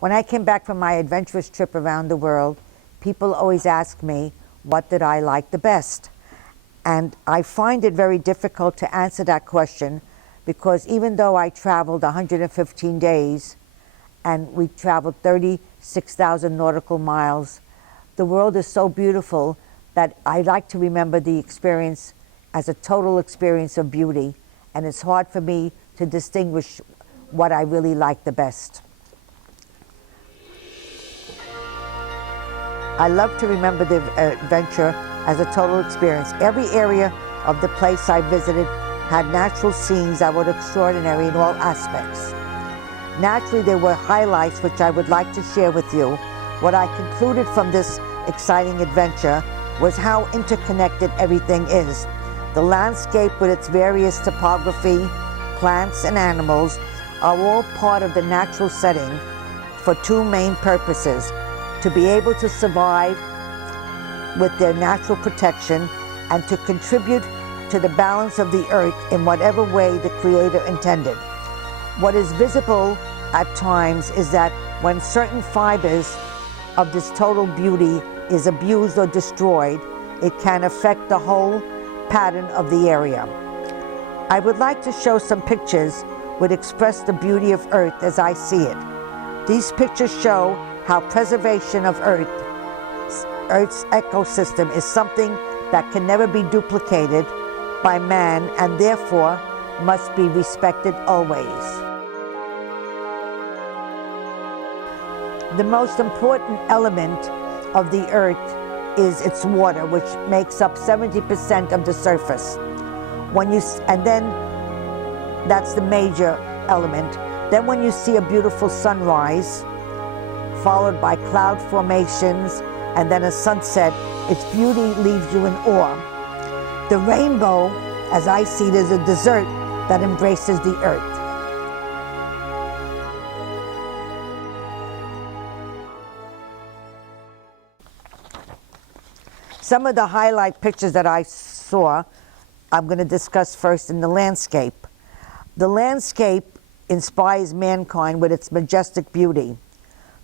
When I came back from my adventurous trip around the world, people always ask me, what did I like the best? And I find it very difficult to answer that question, because even though I traveled 115 days and we traveled 36,000 nautical miles, the world is so beautiful that I like to remember the experience as a total experience of beauty, and it's hard for me to distinguish what I really like the best. I love to remember the adventure as a total experience. Every area of the place I visited had natural scenes that were extraordinary in all aspects. Naturally, there were highlights which I would like to share with you. What I concluded from this exciting adventure was how interconnected everything is. The landscape with its various topography, plants and animals are all part of the natural setting for two main purposes: to be able to survive with their natural protection and to contribute to the balance of the earth in whatever way the Creator intended. What is visible at times is that when certain fibers of this total beauty is abused or destroyed, it can affect the whole pattern of the area. I would like to show some pictures which express the beauty of Earth as I see it. These pictures show how preservation of Earth's ecosystem is something that can never be duplicated by man and therefore must be respected always. The most important element of the Earth is its water, which makes up 70% of the surface. And then that's the major element. Then when you see a beautiful sunrise, followed by cloud formations, and then a sunset, its beauty leaves you in awe. The rainbow, as I see it, is a dessert that embraces the earth. Some of the highlight pictures that I saw, I'm going to discuss first in the landscape. The landscape inspires mankind with its majestic beauty.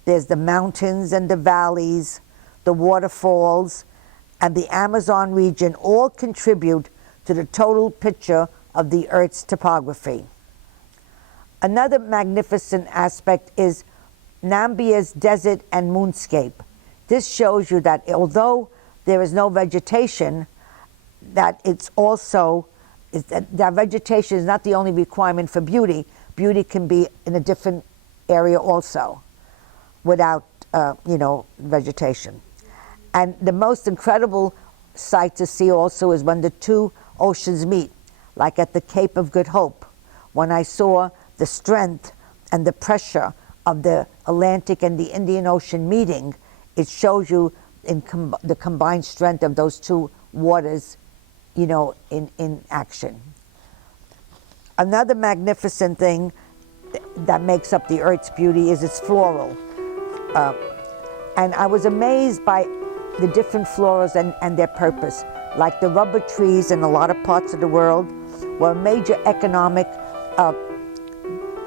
There's the mountains and the valleys, the waterfalls, and the Amazon region all contribute to the total picture of the Earth's topography. Another magnificent aspect is Namibia's desert and moonscape. This shows you that although there is no vegetation, that it's also, that vegetation is not the only requirement for beauty. Beauty can be in a different area also, without, vegetation. And the most incredible sight to see also is when the two oceans meet, like at the Cape of Good Hope, when I saw the strength and the pressure of the Atlantic and the Indian Ocean meeting. It shows you the combined strength of those two waters, in action. Another magnificent thing that makes up the Earth's beauty is its floral. And I was amazed by the different florals and their purpose. Like the rubber trees in a lot of parts of the world were a major economic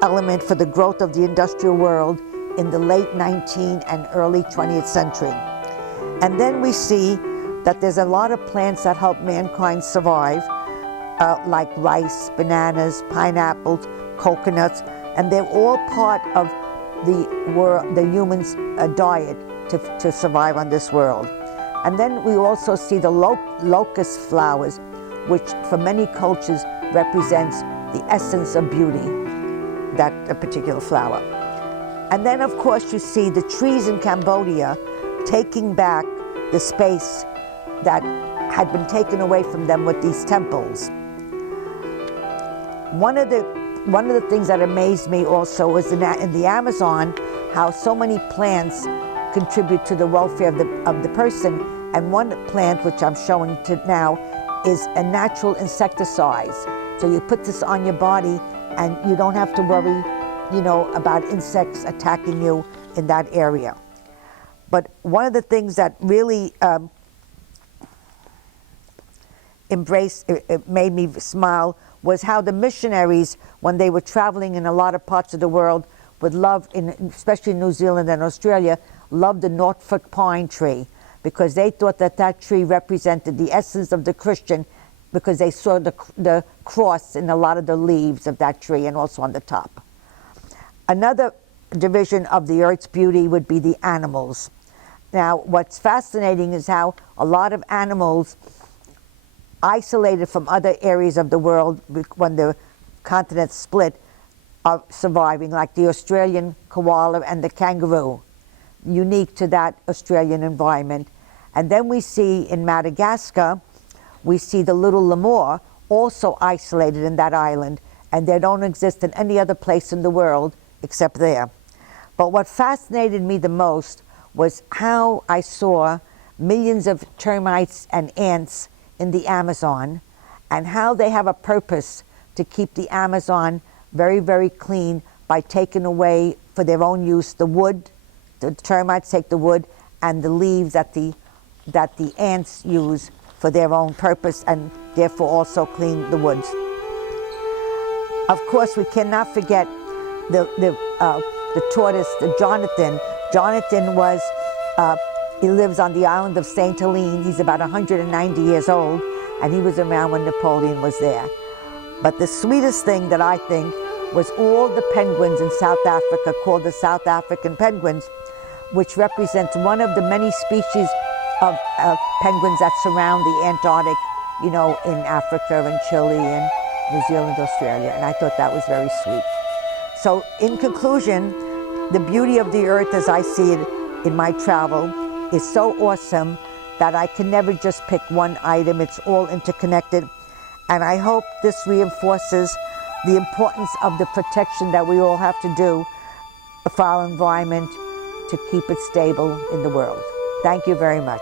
element for the growth of the industrial world in the late 19th and early 20th century. And then we see that there's a lot of plants that help mankind survive, like rice, bananas, pineapples, coconuts, and they're all part of the human's diet to survive on this world. And then we also see the locust flowers, which for many cultures represents the essence of beauty, that particular flower. And then of course you see the trees in Cambodia taking back the space that had been taken away from them with these temples. One of the things that amazed me also was in the Amazon, how so many plants contribute to the welfare of the person. And one plant, which I'm showing to now, is a natural insecticide. So you put this on your body and you don't have to worry, about insects attacking you in that area. But one of the things that really it made me smile was how the missionaries, when they were traveling in a lot of parts of the world, would love, especially in New Zealand and Australia, love the Norfolk pine tree, because they thought that that tree represented the essence of the Christian, because they saw the cross in a lot of the leaves of that tree and also on the top. Another division of the earth's beauty would be the animals. Now, what's fascinating is how a lot of animals isolated from other areas of the world when the continents split are surviving, like the Australian koala and the kangaroo, unique to that Australian environment. And then we see in Madagascar, we see the little lemur also isolated in that island, and they don't exist in any other place in the world except there. But what fascinated me the most was how I saw millions of termites and ants in the Amazon, and how they have a purpose to keep the Amazon very, very clean by taking away for their own use the wood. The termites take the wood and the leaves that the ants use for their own purpose, and therefore also clean the woods. Of course, we cannot forget the tortoise, the Jonathan. Jonathan was, he lives on the island of St. Helene. He's about 190 years old, and he was around when Napoleon was there. But the sweetest thing that I think was all the penguins in South Africa, called the South African penguins, which represents one of the many species of penguins that surround the Antarctic, you know, in Africa and Chile and New Zealand, Australia. And I thought that was very sweet. So in conclusion, the beauty of the earth as I see it in my travel is so awesome that I can never just pick one item. It's all interconnected. And I hope this reinforces the importance of the protection that we all have to do for our environment to keep it stable in the world. Thank you very much.